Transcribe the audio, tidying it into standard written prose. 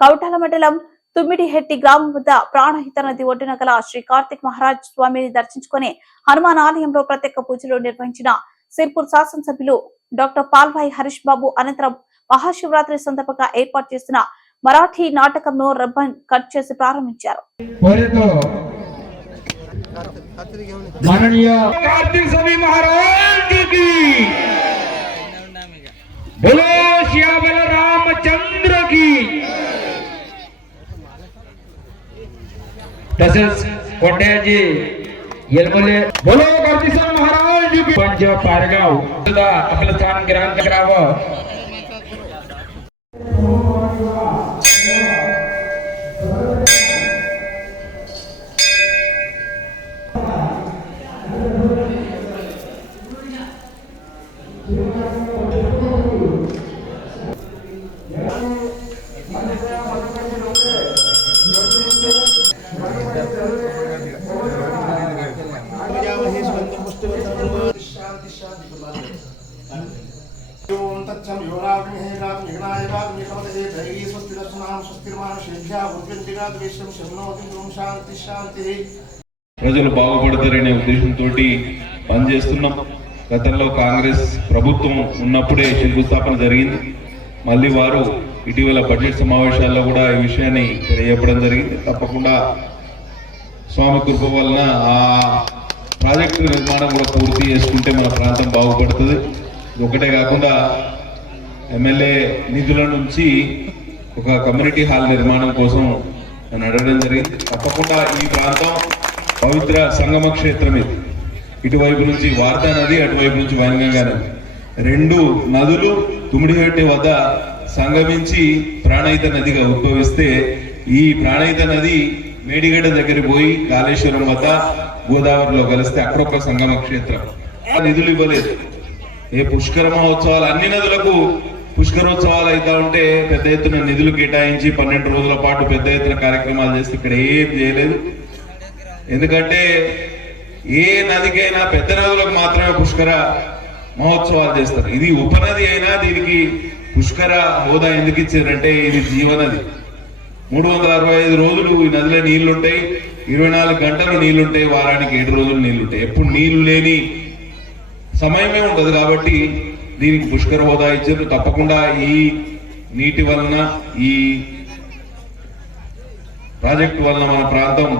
కౌటాల మండలం తుమ్మిడిహెట్టి గ్రామం వద్ద ప్రాణహిత నది ఒడ్డున గల శ్రీ కార్తిక్ మహారాజ్ స్వామిని దర్శించుకుని హనుమాన్ ఆలయంలో ప్రత్యేక పూజలు నిర్వహించిన సిర్పూర్ శాసనసభ్యులు డాక్టర్ పాల్వాయి హరీష్ బాబు అనంతరం మహాశివరాత్రి సందర్భంగా ఏర్పాటు చేసిన మరాఠీ నాటకంను రిబ్బన్ కట్ చేసి ప్రారంభించారు. तसेच कोंड्याजी येलमले बोलो कार्तिक स्वामी महाराज की पंच पारगाव सुद्धा आपलं स्थान ग्रहण करावं. ప్రజలు బాగుపడతారనే ఉద్దేశంతో పనిచేస్తున్నాం. గతంలో కాంగ్రెస్ ప్రభుత్వం ఉన్నప్పుడే శంకుస్థాపన జరిగింది. మళ్ళీ వారు ఇటీవల బడ్జెట్ సమావేశాల్లో కూడా ఈ విషయాన్ని తెలియజెప్పడం జరిగింది. తప్పకుండా స్వామి కృప వలన ఆ ప్రాజెక్టు నిర్మాణం కూడా పూర్తి చేసుకుంటే మన ప్రాంతం బాగుపడుతుంది. ఒకటే కాకుండా ఎమ్మెల్యే నిధుల నుంచి ఒక కమ్యూనిటీ హాల్ నిర్మాణం కోసం నేను అడగడం జరిగింది. తప్పకుండా ఈ ప్రాంతం పవిత్ర సంగమ క్షేత్రం ఇది. ఇటువైపు నుంచి వార్తా నది, అటువైపు నుంచి వైనగంగా నది, రెండు నదులు తుమ్మిడిహెట్టి వద్ద సంగమించి ప్రాణహిత నదిగా ఉద్భవిస్తే ఈ ప్రాణహిత నది మేడిగడ్డ దగ్గర పోయి కాళేశ్వరం వద్ద గోదావరిలో కలిస్తే అక్కడొక సంగమ క్షేత్రం. నిధులు ఇవ్వలేదు. ఏ పుష్కర మహోత్సవాలు అన్ని నదులకు పుష్కరోత్సవాలు అవుతా ఉంటే పెద్ద ఎత్తున నిధులు కేటాయించి 12 రోజుల పాటు పెద్ద ఎత్తున కార్యక్రమాలు చేస్తే ఇక్కడ ఏం చేయలేదు. ఎందుకంటే ఏ నదికైనా పెద్ద నదులకు మాత్రమే పుష్కర మహోత్సవాలు చేస్తారు. ఇది ఉపనది అయినా దీనికి పుష్కర హోదా ఎందుకు ఇచ్చారంటే ఇది జీవనది. 365 రోజులు ఈ నదిలో నీళ్లుంటాయి, 24 గంటలు నీళ్లుంటాయి, వారానికి 7 రోజులు నీళ్లుంటాయి. ఎప్పుడు నీళ్లు లేని సమయమే ఉంటుంది కాబట్టి దీనికి పుష్కర హోదా ఇచ్చారు. తప్పకుండా ఈ నీటి వలన, ఈ ప్రాజెక్టు వలన మన ప్రాంతం